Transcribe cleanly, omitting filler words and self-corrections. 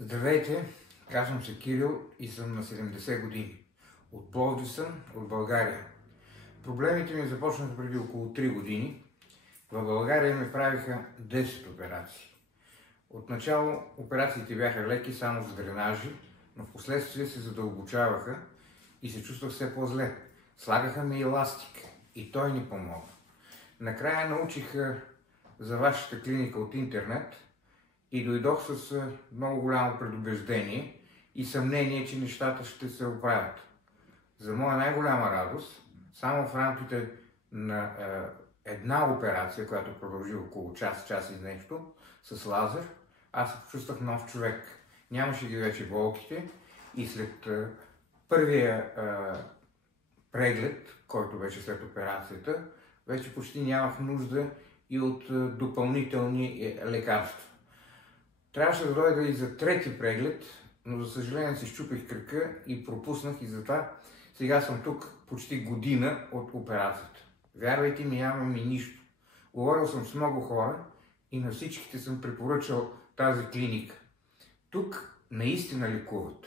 Здравейте, казвам се Кирил и съм на 70 години. От Пловдив съм, от България. Проблемите ми започнаха преди около 3 години. В България ми правиха 10 операции. Отначало операциите бяха леки, само с дренажи, но в последствие се задълбочаваха и се чувствах все по-зле. Слагаха ми еластик и той ни помогна. Накрая научих за вашата клиника от интернет и дойдох с много голямо предубеждение и съмнение, че нещата ще се оправят. За моя най-голяма радост, само в рамките на една операция, която продължи около час и нещо, с лазер, аз се почувствах нов човек. Нямаше ги вече болките и след първия преглед, който беше след операцията, вече почти нямах нужда и от допълнителни лекарства. Трябваше да дойда и за трети преглед, но за съжаление си счупих кръка и пропуснах и затова сега съм тук почти година от операцията. Вярвайте ми, нямам и нищо. Говорил съм с много хора и на всичките съм препоръчал тази клиника. Тук наистина лекуват.